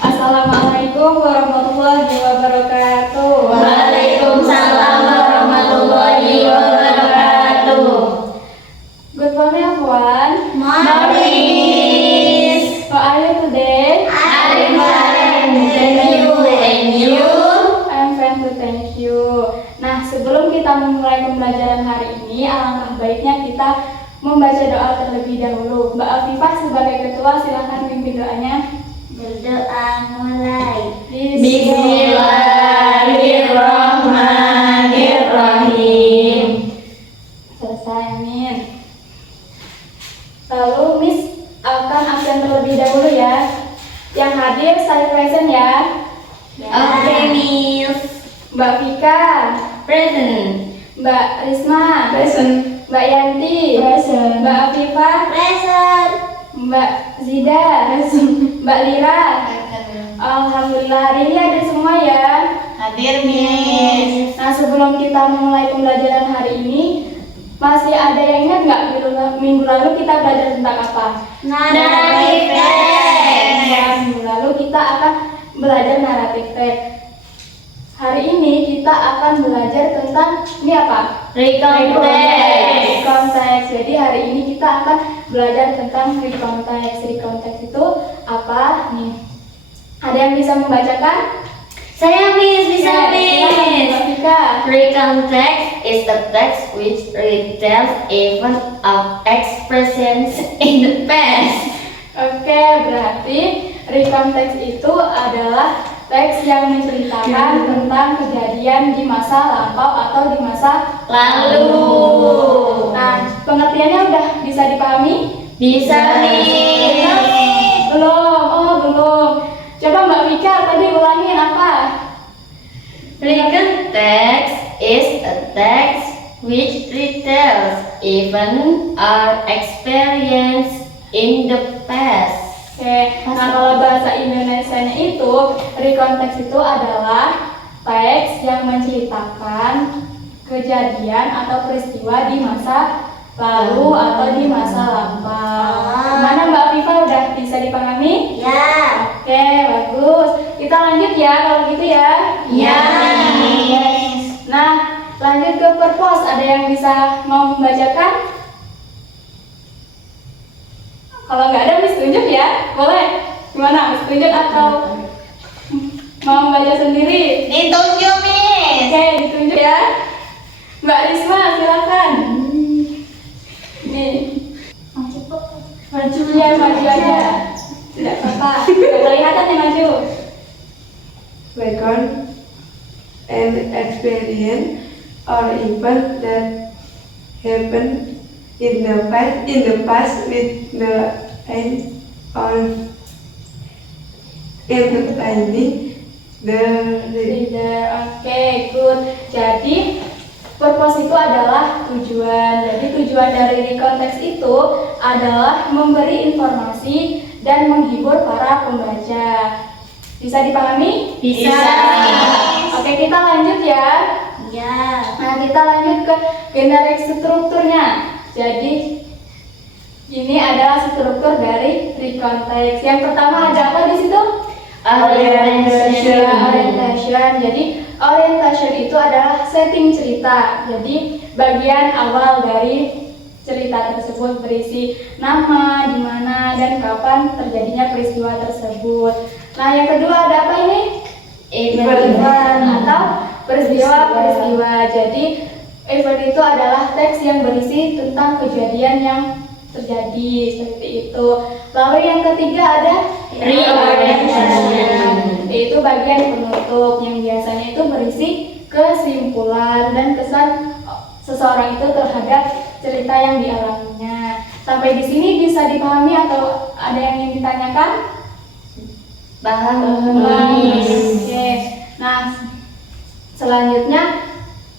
Assalamualaikum warahmatullahi wabarakatuh. Waalaikumsalam warahmatullahi wabarakatuh. Good morning everyone. Morning. How are you today? I'm fine. Thank you. And you? I'm fine too, thank you. Nah, sebelum kita memulai pembelajaran hari ini, alangkah baiknya kita membaca doa terlebih dahulu. Mbak Afifah sebagai ketua silahkan pimpin doanya. Berdoa mulai. Bismillahirrahmanirrahim. Selesai, Min. Lalu Miss akan absen terlebih dahulu ya. Yang hadir saya present ya. Oke, Miss. Mbak Vika, Present. Mbak Risma, Present. Mbak Yanti, Present. Mbak Afifah, Present. Mbak Zida, Mbak Lira. Alhamdulillah hari ini ada semua ya. Hadir, Miss. Nah, sebelum kita memulai pembelajaran hari ini, masih ada yang ingat nggak minggu lalu kita belajar tentang apa? Naratif text. Ya, minggu lalu kita akan belajar naratif text. Hari ini kita akan belajar tentang ini apa? Recount text. Recount text. Jadi hari ini kita akan belajar tentang recount text. Recount text itu apa? Nih, ada yang bisa membacakan? Saya, Miss. Bisa, Silakan, Miss. Mbak Vika. Recount text is the text which retells events of expressions in the past. Oke, berarti recount text itu adalah teks yang menceritakan tentang kejadian di masa lampau atau di masa Lalu. Nah, pengertiannya udah bisa dipahami? Bisa, Miss. Belum, oh belum. Coba Mbak Vika tadi ulangin apa? Recount text is a text which retells events or experience in the past. Oke, nah kalau bahasa Indonesianya itu recount text itu adalah teks yang menceritakan kejadian atau peristiwa di masa lalu atau di masa lampau. Gimana Mbak Viva, udah bisa dipahami? Ya. Oke, bagus. Kita lanjut ya kalau gitu ya. Ya, Miss. Nah, lanjut ke purpose. Ada yang bisa mau membacakan? Kalau nggak ada, Miss tunjuk ya. Boleh. Gimana? Miss tunjuk atau mau membaca sendiri? Ditunjuk, Miss. Oke, ditunjuk ya. Mbak Risma, silakan. Nih. Maju ya, maju aja. Tidak apa-apa. Tidak kelihatan ya maju. Recount an experience or event that happened in the past with the aim of entertaining the Reader. Oke, good. Jadi purpose itu adalah tujuan. Jadi tujuan dari recount text itu adalah memberi informasi dan menghibur para pembaca. Bisa dipahami? Bisa. Oke, kita lanjut ya. Ya. Nah, kita lanjut ke generasi strukturnya. Jadi ini adalah struktur dari recount text. Yang pertama ada apa di situ? Orientation. Orientation. Jadi orientation itu adalah setting cerita. Jadi bagian awal dari cerita tersebut berisi nama, di mana dan kapan terjadinya peristiwa tersebut. Nah, yang kedua ada apa ini? Event atau peristiwa. Jadi event itu adalah teks yang berisi tentang kejadian yang terjadi seperti itu. Lalu yang ketiga ada Reorientation. Itu bagian penutup yang biasanya itu berisi kesimpulan dan kesan seseorang itu terhadap cerita yang dialaminya. Sampai di sini bisa dipahami atau ada yang ingin ditanyakan? Paham. Oke. Nah, selanjutnya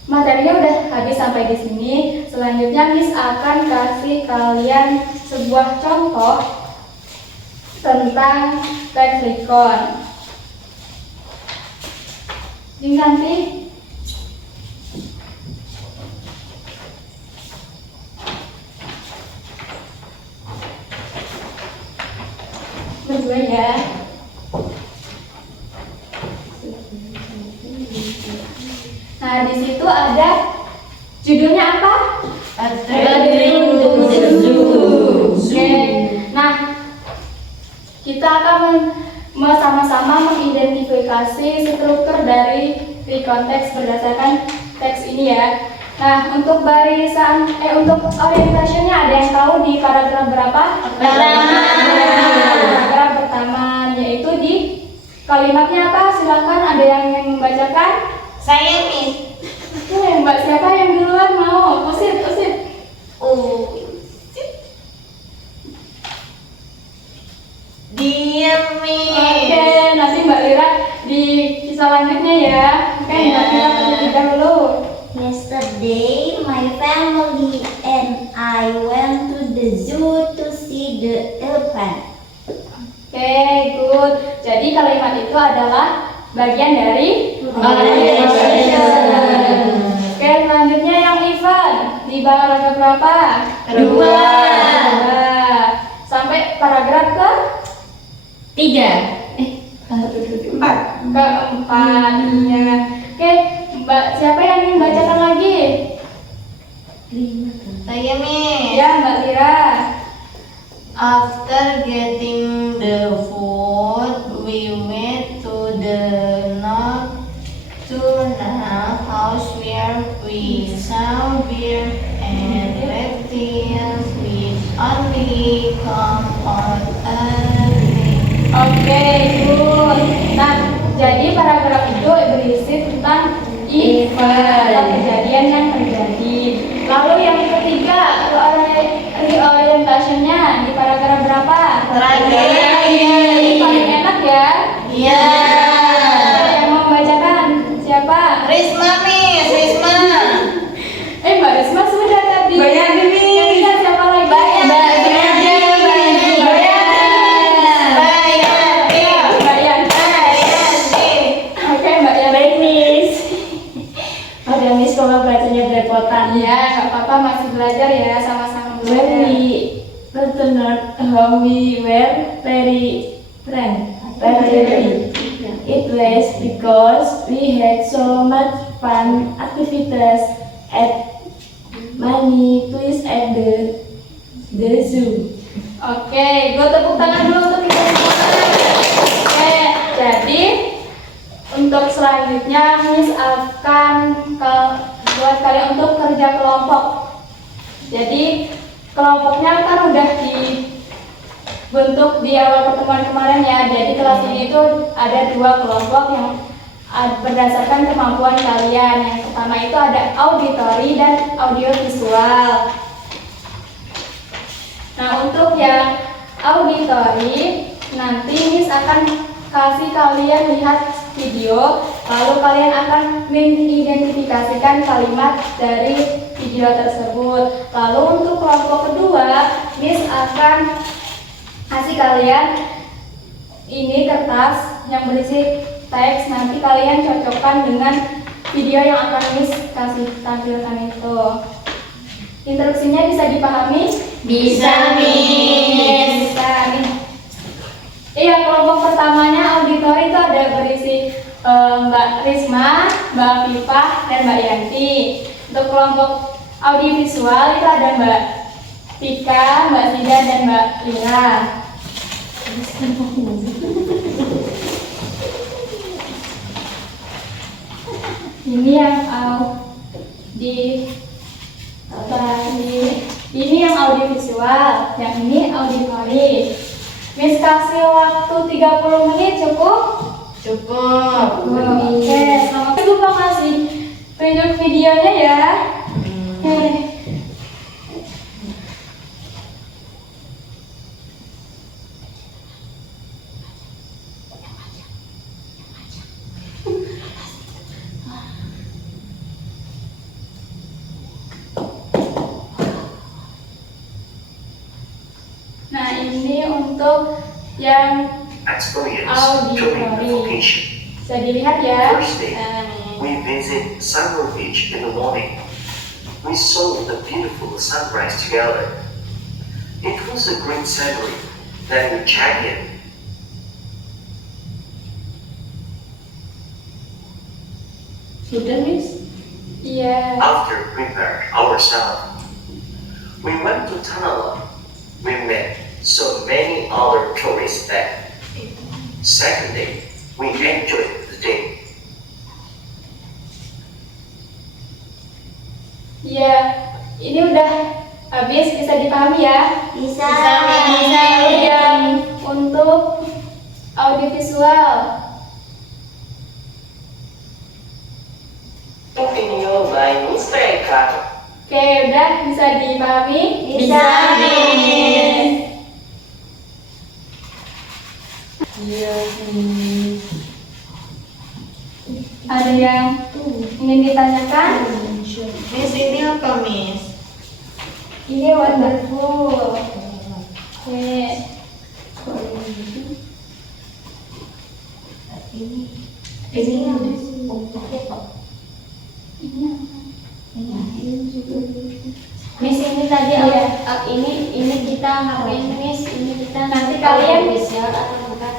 materinya udah habis sampai di sini. Selanjutnya Miss akan kasih kalian sebuah contoh tentang text recount. Ini nanti berdua ya. ada judulnya apa? A trip to the zoo. Oke. Nah, kita akan sama-sama mengidentifikasi struktur dari konteks berdasarkan teks ini ya. Nah, untuk untuk orientationnya ada yang tahu di paragraf berapa? Paragraf pertama, yaitu di kalimatnya apa? Silakan, ada yang membacakan? Saya Miss. Mbak siapa yang duluan mau? Usip. Diam Miss. Oke, nanti Mbak Lira di selanjutnya ya. Oke, Mbak Lira terlebih dahulu. Yesterday, my family and I went to the zoo to see the elephant. Oke, good. Jadi kalimat itu adalah bagian dari Orientation. Oke, selanjutnya yang Ivan di paragraf berapa? Kedua. Sampai paragraf ke 3. Empat. keempat. Ya. Oke, Mbak siapa yang ingin bacakan lagi? Saya Miss. Ya, Mbak Lira. After getting the food, we went to the Nocturnal house where we saw bear and reptiles which only come on a day. Oke, good. Nah, jadi paragraf itu berisi tentang event kejadian yang terjadi. Lalu yang ketiga, reorientationnya di paragraf berapa? Terakhir. Ini paling enak ya. Iya. Yang mau membacakan siapa? Risma Miss, Risma. Mbak Risma sudah tadi. Mbak Yanti, Miss. Yang bisa siapa lagi? Mbak Yanti. Oke, Mbak Yanti. Ada Miss kalau bacanya belepotan. Iya, nggak apa-apa, masih belajar ya, sama-sama When belajar. we returned home, we were very happy. It was because we had so much fun activities at many places at the zoo. Oke, gue tepuk tangan dulu untuk kita semua. Oke, jadi untuk selanjutnya Miss akan buat kalian untuk kerja kelompok. Jadi kelompoknya kan udah dibentuk di awal pertemuan kemarin ya. Jadi kelas ini tuh ada 2 kelompok yang berdasarkan kemampuan kalian. Yang pertama itu ada auditory dan audiovisual. Nah, untuk yang auditory nanti Miss akan kasih kalian lihat video, lalu kalian akan mengidentifikasikan kalimat dari video tersebut. Lalu untuk kelompok kedua, Miss akan kasih kalian ini kertas yang berisi teks, nanti kalian cocokkan dengan video yang akan Miss kasih tampilkan itu. Instruksinya bisa dipahami? Bisa Miss. Bisa nih. Iya, kelompok pertamanya auditori itu ada berisi Mbak Risma, Mbak Viva, dan Mbak Yanti. Untuk kelompok audiovisual itu ada Mbak Tika, Mbak Sida, dan Mbak Lira. Ini yang ini yang audiovisual, yang ini auditori. Miss kasih waktu 30 menit cukup? Cukup. Oke, selamat lupa kasih tunjuk videonya ya. Oke. Nah, ini untuk yang Experience Auditori. during the vacation. bisa dilihat ya. First day, we visit Summer Beach in the morning. We saw the beautiful sunrise together. It was a great scenery. Then we checked in. Sudah Miss? Iya. Yeah. After prepare ourselves, we went to Tanala. We met so many other tourists there. Second day, we enjoyed the day. Ya, ini udah habis, bisa dipahami ya? Bisa. Kemudian untuk audiovisual. Continue by Mr. Eka. Oke, udah bisa dipahami? Bisa. Ada yang ingin ditanyakan? Miss, ini apa, Miss? Ini wonderful. Oke. Miss, ini tadi Iya. ini kita ngapain, Miss? Ini kita Nanti kalian- visual atau bukan?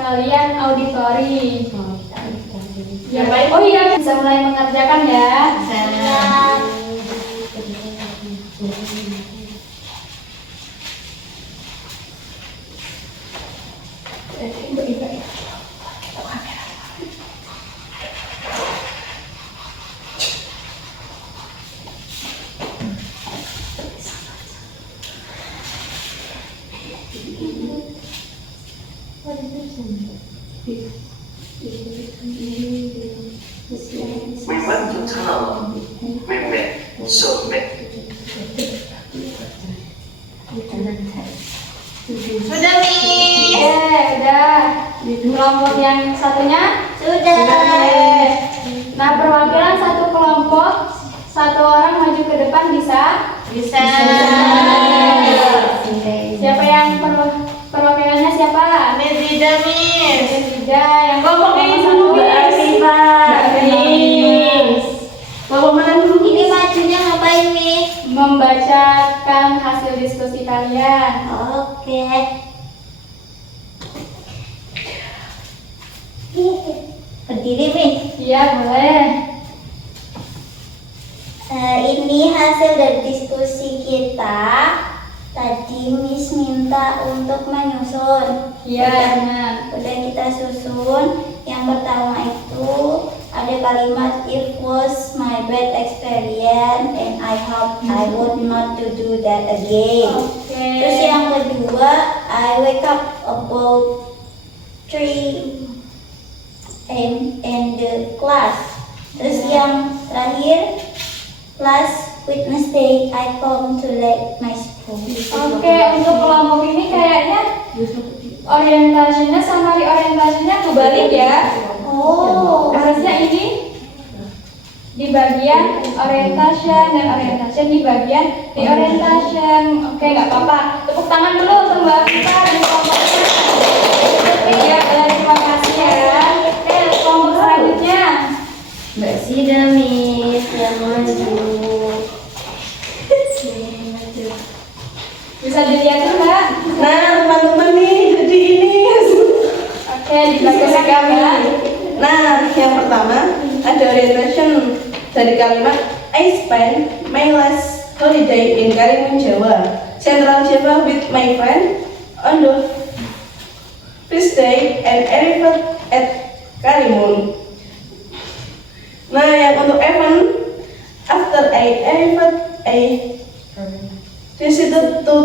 Kalian auditori. Oh, kita auditori. Ya baik. Oh iya, bisa mulai mengerjakan ya. We went to Tanala. We met so many. Sudah, Miss. Oke, udah. Kelompok yang satunya? Sudah. Nah, perwakilan satu kelompok, satu orang maju ke depan bisa? Bisa. Siapa yang perwakilannya siapa? Miss Ida, Miss. Tiga yang Kelompok ini satu. dulu, Kelompok mana dulu? Ini majunya ngapain, Mi? Membacakan hasil diskusi kalian. Oke. Berdiri, Mi. Iya, boleh. Ini hasil dari diskusi kita. Tadi Miss minta untuk menyusun. Iya, benar. Udah kita susun. Yang pertama itu ada kalimat it was my bad experience and I hope I would not to do that again. Oke. Terus yang kedua, I wake up about 3 a.m. in the class. Terus yang terakhir, class Wednesday I come to late my school. Oke, untuk kelompok ini kayaknya orientasinya sama reorientasinya kebalik ya. Oh. Harusnya ini di bagian orientation dan orientation di bagian reorientation. Oke, nggak apa-apa. Tepuk tangan dulu untuk Mbak Vita dan kelompoknya. Iya, terima kasih ya. Oke, kelompok selanjutnya. Mbak Sida, Miss, yang maju. Bisa dilihat tuh, Mbak. Nah, teman-teman nih, jadi ini. Oke, dibagikan ya. Nah, yang pertama ada orientation dari kalimat I spent my last holiday in Karimun Jawa, Central Java with my friend on the first day and arrived at Karimun. Nah, yang untuk event after I arrived, I decided to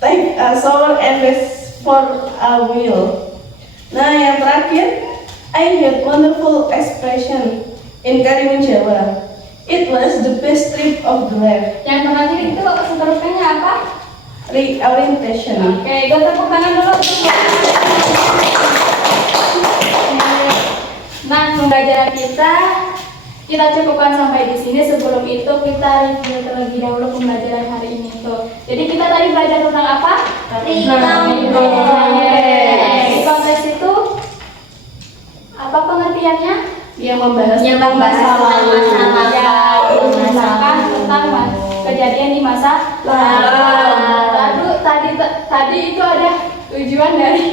take a shower and rest for a meal. Nah, yang terakhir, I had wonderful expression in Karimun Jawa. It was the best trip of the life. Yang terakhir itu seterusnya apa? Reorientation. Oke, gue tepuk tangan dulu. Nah, pembelajaran kita cukupkan sampai di sini. Sebelum itu kita review terlebih dahulu pembelajaran hari ini tuh. Jadi kita tadi belajar tentang apa? Konteks itu apa pengertiannya? Dia membahas Yang tentang membahas masa tentang lalu. masa lalu. Ya, menceritakan tentang kejadian di masa lalu. Tadi itu ada tujuan dari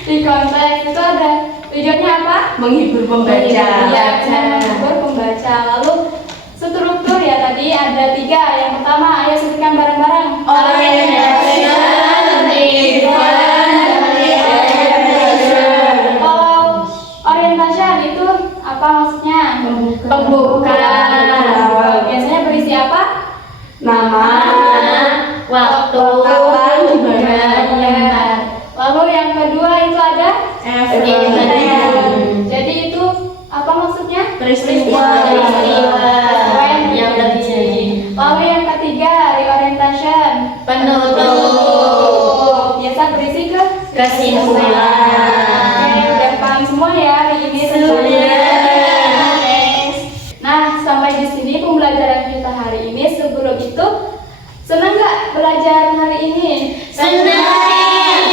di konteks itu ada tujuannya apa? Menghibur pembaca. Ya, menghibur pembaca. Lalu struktur ya tadi ada 3. Yang pertama, ayo sebutkan bareng-bareng. Kalau orientation itu apa maksudnya? Pembuka. Biasanya berisi apa? Nama, waktu, kapan, di mana. Ya. Lalu yang kedua itu ada event. Jadi itu apa maksudnya? Peristiwa. yang terjadi. Lalu yang ketiga reorientation. Penutup, Biasa berisi kesimpulan. Udah paham semua ya hari ini Nah, sampai di sini pembelajaran kita hari ini. Sebelum itu, senang nggak belajar hari ini? Senang.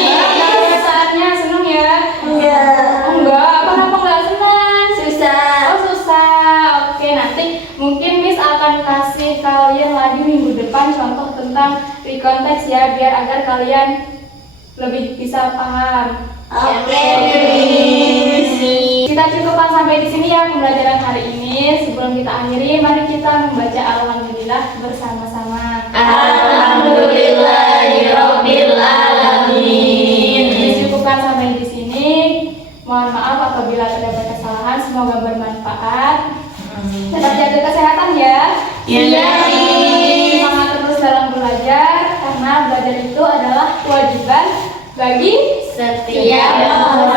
Perasaannya senang ya? Enggak. Oh, enggak, kenapa nggak senang? Susah. Oh, susah. Oke, nanti mungkin Miss akan kasih kalian lagi minggu depan contoh tentang rekonteks ya, biar agar kalian lebih bisa paham. Oke. Kita cukupkan sampai di sini ya pembelajaran hari ini. Sebelum kita akhiri, mari kita membaca Alhamdulillah bersama-sama. Alhamdulillahirabbil alamin. Dicukupkan sampai di sini. Mohon maaf apabila terdapat kesalahan. Semoga bermanfaat. Tetap jaga kesehatan ya. Iya. Semangat terus dalam belajar karena belajar itu adalah kewajiban bagi Setiap orang.